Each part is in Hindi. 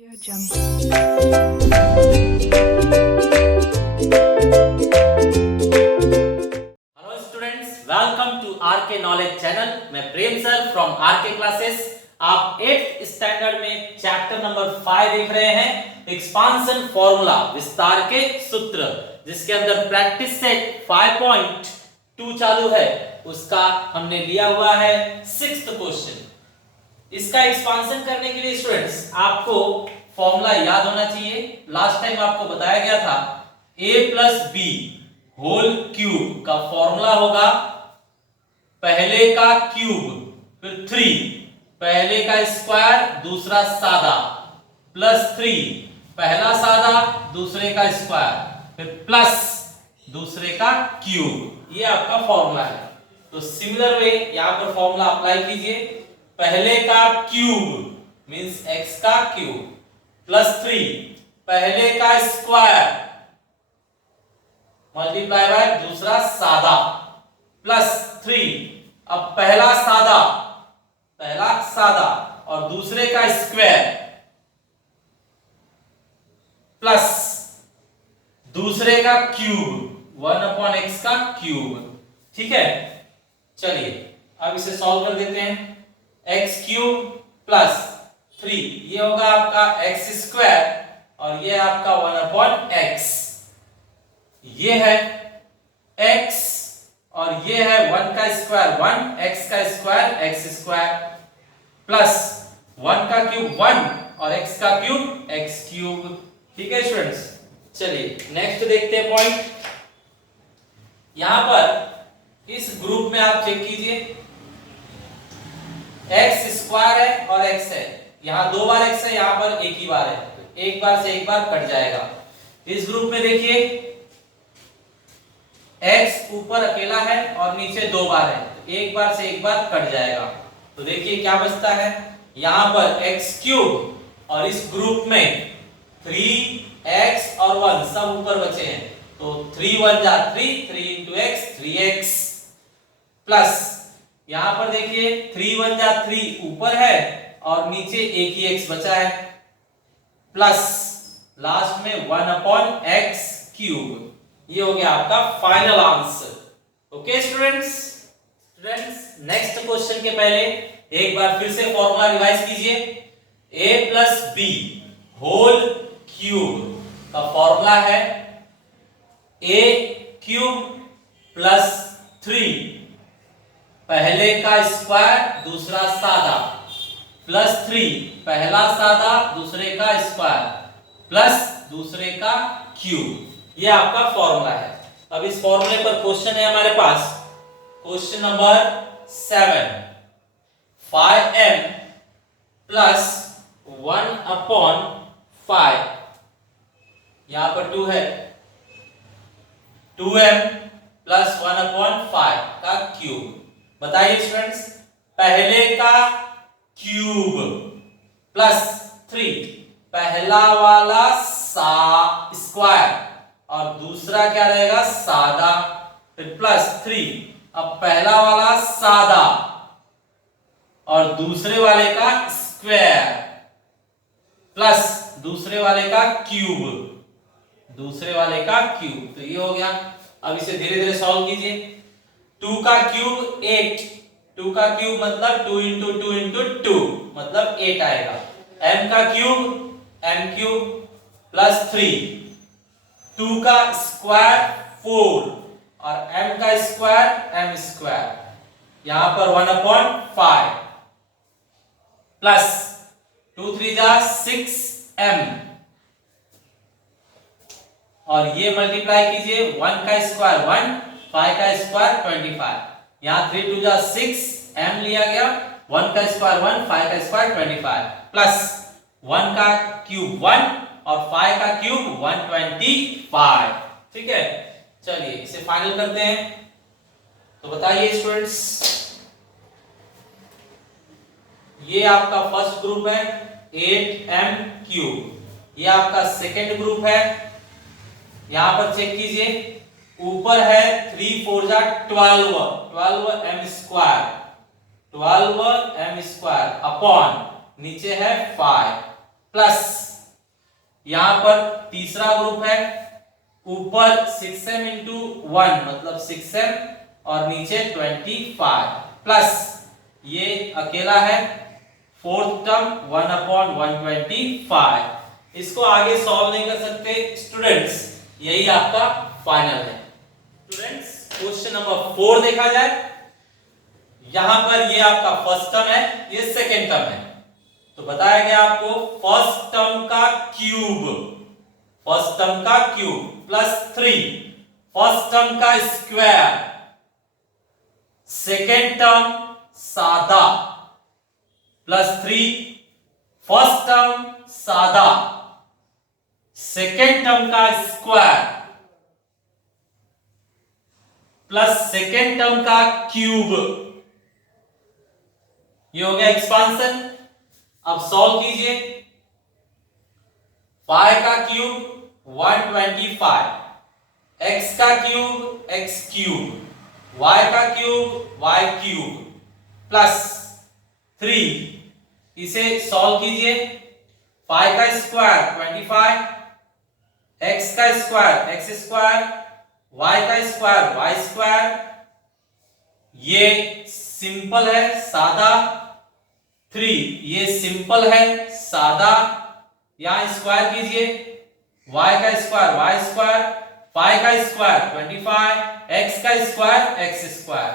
Audio Jungle. Hello students, welcome to RK knowledge channel. मैं Prem sir from RK classes. आप 8th स्टैंडर्ड में चैप्टर नंबर 5 देख रहे हैं, एक्सपांशन फॉर्मूला, विस्तार के सूत्र, जिसके अंदर प्रैक्टिस सेट 5.2 चालू है। उसका हमने लिया हुआ है 6th क्वेश्चन। इसका एक्सपांशन करने के लिए स्टूडेंट्स आपको फॉर्मूला याद होना चाहिए। लास्ट टाइम आपको बताया गया था a plus b whole cube का फॉर्मूला होगा पहले का क्यूब फिर 3, पहले का स्क्वायर दूसरा सादा, प्लस 3 पहला सादा दूसरे का स्क्वायर फिर प्लस दूसरे का क्यूब। ये आपका फॉर्मूला है। तो सिमिलर वे यहां पर फॉर्मूला अप्लाई कीजिए। पहले का क्यूब मींस x का क्यूब प्लस 3 पहले का स्क्वायर मल्टीप्लाई बाय दूसरा सादा प्लस 3 अब पहला सादा और दूसरे का स्क्वायर प्लस दूसरे का क्यूब 1/x का क्यूब। ठीक है, चलिए अब इसे सॉल्व कर देते हैं। x क्यूब प्लस 3 ये होगा आपका x स्क्वायर और ये आपका 1/x। ये है x और ये है 1 का स्क्वायर 1, x का स्क्वायर x स्क्वायर प्लस 1 का क्यूब 1 और x का क्यूब x क्यूब। ठीक है स्टूडेंट्स, चलिए नेक्स्ट देखते हैं पॉइंट। यहां पर इस ग्रुप में आप चेक कीजिए, x स्क्वायर है और x है। यहां 2 बार x है, यहां पर एक ही बार है, तो एक बार से एक बार कट जाएगा। इस ग्रुप में देखिए x ऊपर अकेला है और नीचे 2 बार है, तो एक बार से एक बार कट जाएगा। तो देखिए क्या बचता है, यहां पर x क्यूब और इस ग्रुप में 3x और 1 सब ऊपर बचे हैं, तो 3 1 जा 3, 3 into x 3x प्लस यहां पर देखिए 3 1 जा 3 ऊपर है और नीचे एक ही x बचा है प्लस लास्ट में 1/x क्यूब। ये हो गया आपका final answer. Okay students, next question के पहले एक बार फिर से फॉर्मूला रिवाइज कीजिए। a plus b whole cube का फॉर्मूला है a क्यूब प्लस 3 पहले का स्क्वायर दूसरा सादा प्लस 3 पहला सादा दूसरे का स्क्वायर प्लस दूसरे का क्यूब। ये आपका फॉर्मूला है। अब इस फॉर्मूले पर क्वेश्चन है हमारे पास, क्वेश्चन नंबर 7, 5m प्लस 1/5, यहां पर 2 है, 2m प्लस 1/5 का क्यूब। बताइए स्टूडेंट्स, पहले का क्यूब प्लस 3 पहला वाला स्क्वायर और दूसरा क्या रहेगा सादा, फिर प्लस 3 अब पहला वाला सादा और दूसरे वाले का स्क्वायर प्लस दूसरे वाले का क्यूब, तो ये हो गया। अब इसे धीरे धीरे सॉल्व कीजिए। 2 का क्यूब 8, 2 का क्यूब मतलब 2 into 2 into 2 मतलब 8 आएगा। m का क्यूब m क्यूब प्लस 3, 2 का स्क्वायर 4 और m का स्क्वायर m स्क्वायर, यहां पर 1/5 प्लस 2 3 जा 6m और ये मल्टीप्लाई कीजिए 1 का स्क्वायर 1, 5 का स्क्वायर 25, यहां 3 2 जा 6 m लिया गया, 1 का स्क्वायर 1, 5 का स्क्वायर 25 प्लस 1 का क्यूब 1 और 5 का क्यूब 125। ठीक है, चलिए इसे फाइनल करते हैं। तो बताइए स्टूडेंट्स, ये आपका फर्स्ट ग्रुप है 8m क्यूब, ये आपका सेकेंड ग्रुप है। यहां पर चेक कीजिए, ऊपर है 3 4 जा 12m square, 12m square upon नीचे है 5 प्लस यहां पर तीसरा ग्रुप है, ऊपर 6m इंटू 1 मतलब 6m और नीचे 25 प्लस ये अकेला है फोर्थ टर्म 1/125। इसको आगे सॉल्व नहीं कर सकते स्टूडेंट्स, यही आपका फाइनल है। स्टूडेंट्स क्वेश्चन नंबर 4 देखा जाए, यहां पर ये आपका फर्स्ट टर्म है, ये सेकेंड टर्म है, तो बताया गया आपको फर्स्ट टर्म का क्यूब, फर्स्ट टर्म का क्यूब प्लस 3 फर्स्ट टर्म का स्क्वायर, सेकेंड टर्म सादा प्लस 3 फर्स्ट टर्म सादा, सेकेंड टर्म का स्क्वायर प्लस सेकेंड टर्म का क्यूब, ये हो गया एक्सपांशन। अब सॉल्व कीजिए, 5 का क्यूब 125, x का क्यूब x क्यूब, y का क्यूब y क्यूब प्लस 3, इसे सॉल्व कीजिए, 5 का स्क्वायर 25, x का स्क्वायर x स्क्वायर, y का स्क्वायर y स्क्वायर, ये सिंपल है सादा, 3 ये सिंपल है सादा, यहां स्क्वायर कीजिए, y का स्क्वायर y स्क्वायर, 5 का स्क्वायर 25, x का square x square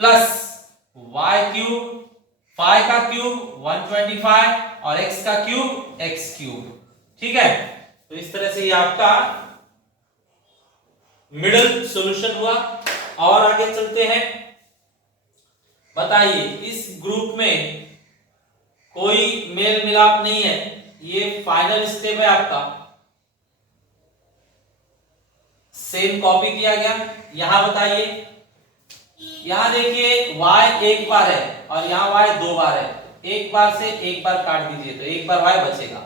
plus y cube, 5 का क्यूब 125 और x का क्यूब x क्यूब। ठीक है, तो इस तरह से ये आपका मिडिल सॉल्यूशन हुआ। और आगे चलते हैं, बताइए इस ग्रुप में कोई मेल मिलाप नहीं है, ये फाइनल स्टेप है आपका, सेम कॉपी किया गया। यहां बताइए, यहां देखिए y एक बार है और यहां y दो बार है, एक बार से एक बार काट दीजिए तो एक बार y बचेगा,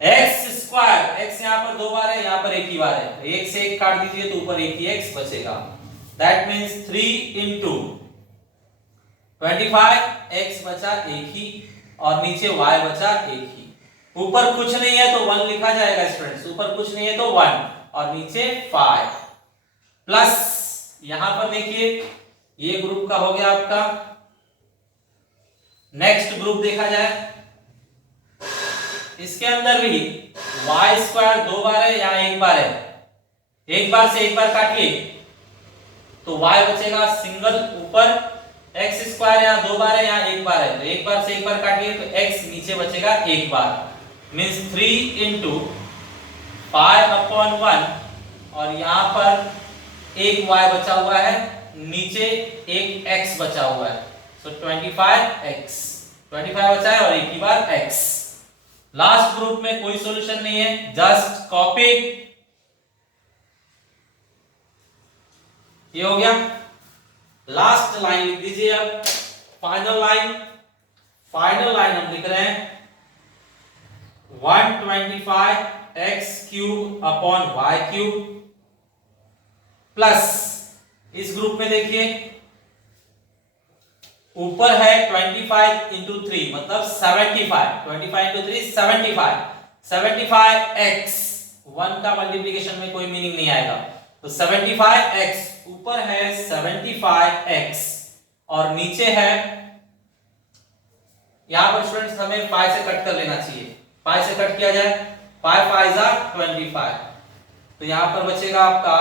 x स्क्वायर, x यहां पर दो बार है, यहां पर एक ही बार है, तो एक से एक काट दीजिए तो ऊपर एक ही x बचेगा, दैट मींस 3 इंटू 25, x बचा एक ही और नीचे y बचा एक ही, ऊपर कुछ नहीं है तो 1 लिखा जाएगा स्टूडेंट्स, ऊपर कुछ नहीं है तो 1 और नीचे 5 प्लस यहां पर देखिए ये ग्रुप का हो गया आपका। नेक्स्ट ग्रुप देखा जाए, इसके अंदर भी y स्क्वायर दो बार है या एक बार है, एक बार से एक बार काटिए तो y बचेगा सिंगल, ऊपर x स्क्वायर यहां दो बार है यहां एक बार है, तो एक बार से एक बार काटिए तो x नीचे बचेगा एक बार, मींस 3 इंटू 5/1 और यहां पर एक y बचा हुआ है, नीचे एक x बचा हुआ है, सो 25x, 25 बचा है और एक ही बार x। लास्ट ग्रुप में कोई सॉल्यूशन नहीं है, जस्ट कॉपी, ये हो गया। लास्ट लाइन लिख दीजिए अब, फाइनल लाइन, फाइनल लाइन हम लिख रहे हैं 125x cube upon y cube plus, इस ग्रुप में देखिए ऊपर है 25 इंटू 3 मतलब 75, 25 इंटू 3 75, 75x, 1 का मल्टीप्लिकेशन में कोई मीनिंग नहीं आएगा, तो 75x, ऊपर है 75x और नीचे है, यहां पर स्टूडेंट्स हमें 5 से कट कर लेना चाहिए, 5 से कट किया जाए, 5 5 जा 25, तो यहां पर बचेगा आपका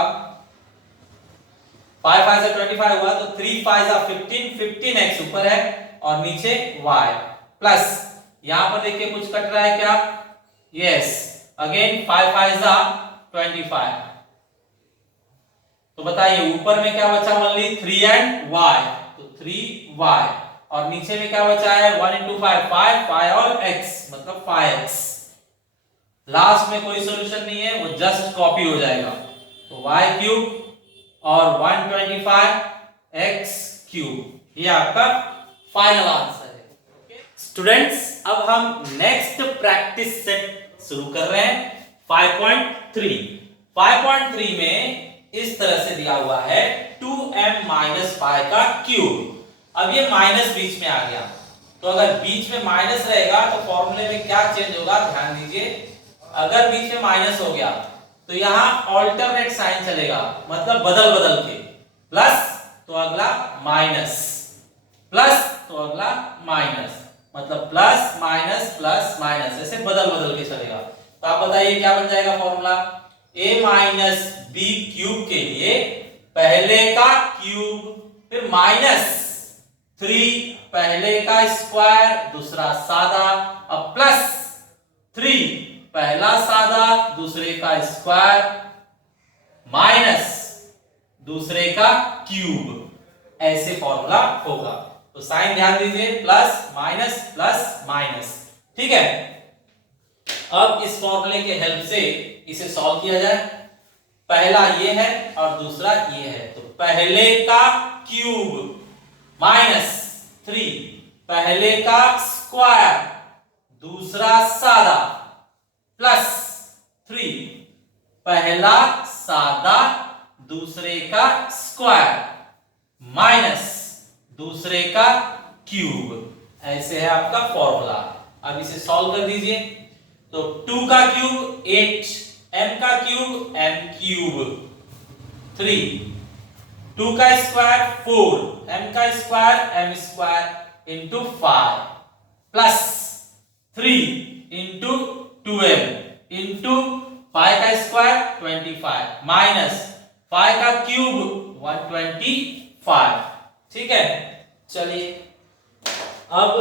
5 5 से 25 हुआ तो 3 5 जा 15, 15x ऊपर है और नीचे y प्लस, यहां पर देखिए कुछ कट रहा है क्या, यस, अगेन 5 5 जा 25, तो बताइए ऊपर में क्या बचा, ओनली 3 एंड y, तो 3y और नीचे में क्या बचा है 1 इंटू 5 5 5 और x मतलब 5x। लास्ट में कोई सॉल्यूशन नहीं है, वो जस्ट कॉपी हो जाएगा, तो y क्यूब और 125x क्यूब, ये आपका फाइनल आंसर है। स्टूडेंट्स अब हम नेक्स्ट प्रैक्टिस सेट शुरू कर रहे हैं 5.3। 5.3 में इस तरह से दिया हुआ है 2m माइनस पाई का क्यूब। अब ये माइनस बीच में आ गया, तो अगर बीच में माइनस रहेगा तो फॉर्मूले में क्या चेंज होगा, ध्यान दीजिए, अगर बीच में माइनस हो गया तो यहाँ ऑल्टरनेट साइन चलेगा, मतलब बदल बदल के, प्लस तो अगला माइनस, प्लस तो अगला माइनस, मतलब प्लस माइनस ऐसे बदल बदल के चलेगा। तो आप बताइए क्या बन जाएगा formula? a minus b cube के लिए पहले का क्यूब, फिर माइनस 3 पहले का स्क्वायर दूसरा सादा, अब प्लस 3 पहला सादा दूसरे का स्क्वायर माइनस दूसरे का क्यूब, ऐसे फॉर्मूला होगा। तो साइन ध्यान दीजिए, प्लस माइनस, ठीक है। अब इस फॉर्मूले के हेल्प से इसे सॉल्व किया जाए। पहला ये है और दूसरा ये है, तो पहले का क्यूब माइनस 3 पहले का स्क्वायर दूसरा सादा प्लस 3 पहला सादा दूसरे का स्क्वायर माइनस दूसरे का क्यूब, ऐसे है आपका फॉर्मूला। अब इसे सॉल्व कर दीजिए। तो 2 का क्यूब 8, m का क्यूब m क्यूब 3, 2 का स्क्वायर 4, m का square m square into 5 plus 3 into 2m into 5 का स्क्वायर 25 माइनस 5 का क्यूब 125, ठीक है। चलिए अब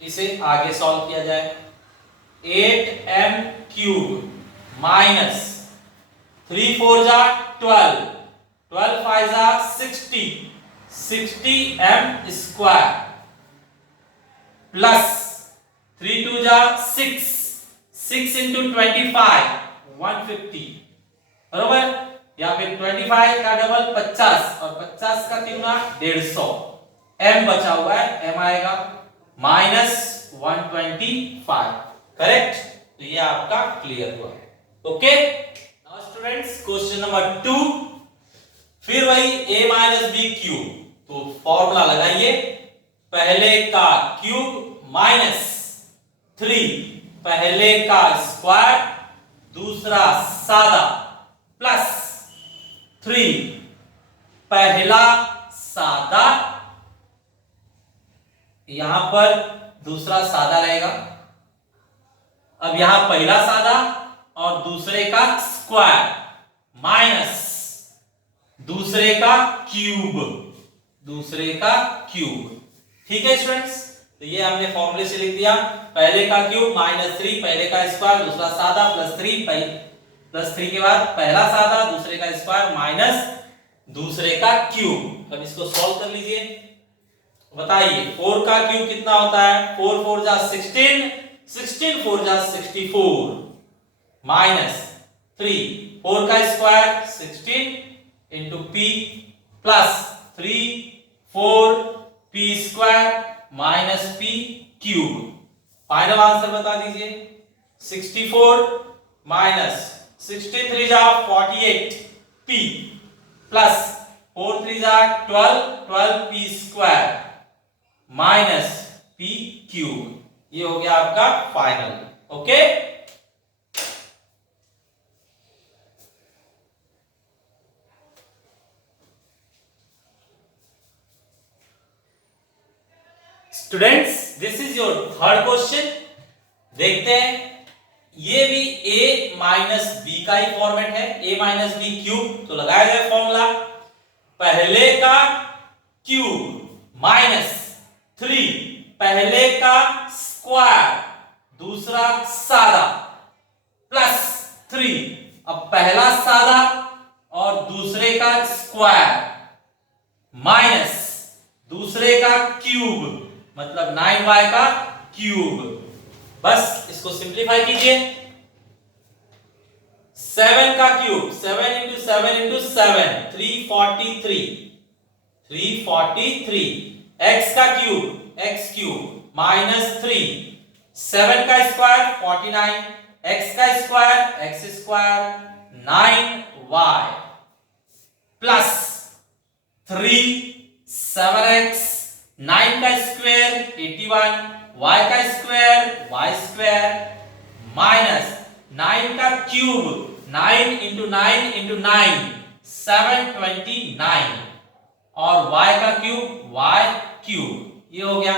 इसे आगे सॉल्व किया जाए। 8m क्यूब माइनस 3 4 जा 12, 12 5 जा 60, 60m स्क्वायर प्लस 3 2 जा 6, 6 इंटू 25 150, बरोबर, या फिर 25 का डबल 50 और 50 का तिगुना 150, m बचा हुआ है, m आएगा माइनस 125, करेक्ट। तो ये आपका क्लियर हुआ, okay. Now students question number 2, फिर वही a माइनस बी क्यूब, तो फॉर्मूला लगाइए। पहले का क्यूब माइनस 3 पहले का स्क्वायर दूसरा सादा प्लस 3 पहला सादा, यहां पर दूसरा सादा रहेगा। अब यहां पहला सादा और दूसरे का स्क्वायर माइनस दूसरे का क्यूब, दूसरे का क्यूब, ठीक है स्टूडेंट्स। तो ये हमने फॉर्मूले से लिख दिया। पहले का क्यूब माइनस 3 पहले का स्क्वायर दूसरा सादा प्लस 3 प्लस 3 के बाद पहला सादा दूसरे का स्क्वायर माइनस दूसरे का क्यूब। अब इसको सॉल्व कर लीजिए, बताइए 4 का क्यूब कितना होता है? 4 4 जा 16, 16 4 जा 64 माइनस 3 4 का square 16 into p plus 3 4 p square minus p cube. Final answer बता दीजिए। 64 माइनस 16 3 जा 48 p प्लस 4 3 जा 12 12 p square minus p cube. ये हो गया आपका final, okay. Students this is your third question. देखते हैं, ये भी a माइनस बी का ही फॉर्मेट है, a माइनस बी क्यूब। तो लगाया जाए फॉर्मूला। पहले का क्यूब माइनस 3 पहले का स्क्वायर दूसरा सादा प्लस 3, अब पहला सादा और दूसरे का स्क्वायर माइनस दूसरे का क्यूब, मतलब 9y का क्यूब। बस इसको सिंप्लीफाई कीजिए। 7 का क्यूब 7 इंटू 7 इंटू 7 343, 343 x का क्यूब x क्यूब माइनस 3 7 का स्क्वायर 49 x का square x square 9y plus 3 7x 9 का स्क्वायर 81 y का स्क्वायर y स्क्वायर माइनस 9 का क्यूब, 9 इंटू 9 इंटू 9 729, और y का क्यूब y क्यूब, ये हो गया।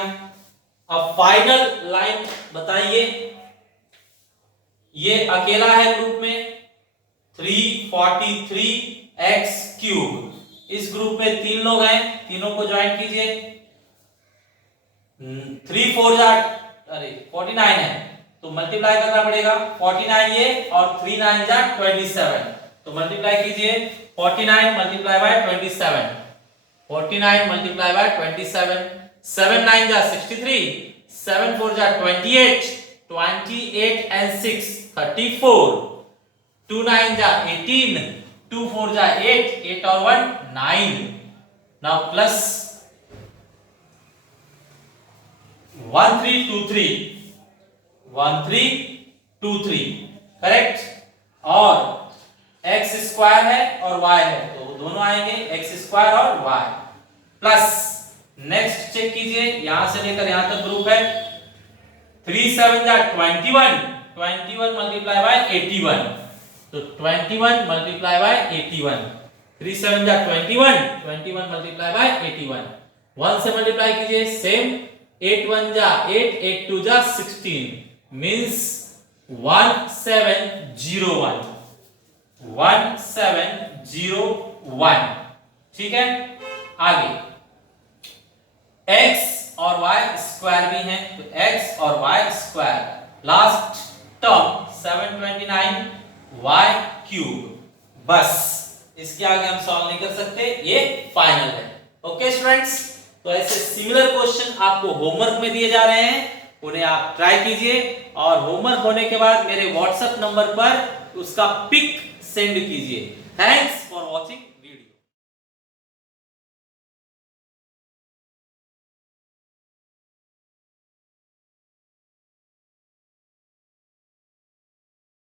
अब फाइनल लाइन बताइए, ये अकेला है ग्रुप में 343x क्यूब, इस ग्रुप में 3 लोग हैं, तीनों को ज्वाइन कीजिए। 3 4 जा 49 है तो मल्टीप्लाई करना पड़ेगा, 49 ये और 3 9 जा 27, तो मल्टीप्लाई कीजिए 49 मल्टीप्लाई बाय 27, 49 मल्टीप्लाई बाय 27, 7 9 जा 63, 7 4 जा 28, 28 and 6 34, 2 9 जा 18, 2 4 जा 8, 8 और 1 9, now plus 1323, 1323 करेक्ट, और x स्क्वायर है और y है तो दोनों आएंगे, x स्क्वायर और y, प्लस नेक्स्ट चेक कीजिए, यहां से लेकर यहां तक ग्रुप है 3 7 जा 21, 21 मल्टीप्लाई बाय 81, तो 21 मल्टीप्लाई बाय 81, 3 7 जा 21, 21 मल्टीप्लाई बाय 81, 1 से मल्टीप्लाई कीजिए सेम, 8 1 जा 8, 8 2 जा 16, मींस 1701, 1701, ठीक है। आगे x और y स्क्वायर भी हैं, तो x और y square, last term 729 y cube, बस इसके आगे हम सॉल्व नहीं कर सकते, ये फाइनल है। ओके स्टूडेंट्स, तो ऐसे सिमिलर क्वेश्चन आपको होमवर्क में दिए जा रहे हैं, उन्हें आप ट्राई कीजिए, और होमवर्क होने के बाद मेरे व्हाट्सएप नंबर पर उसका पिक सेंड कीजिए। Thanks for watching.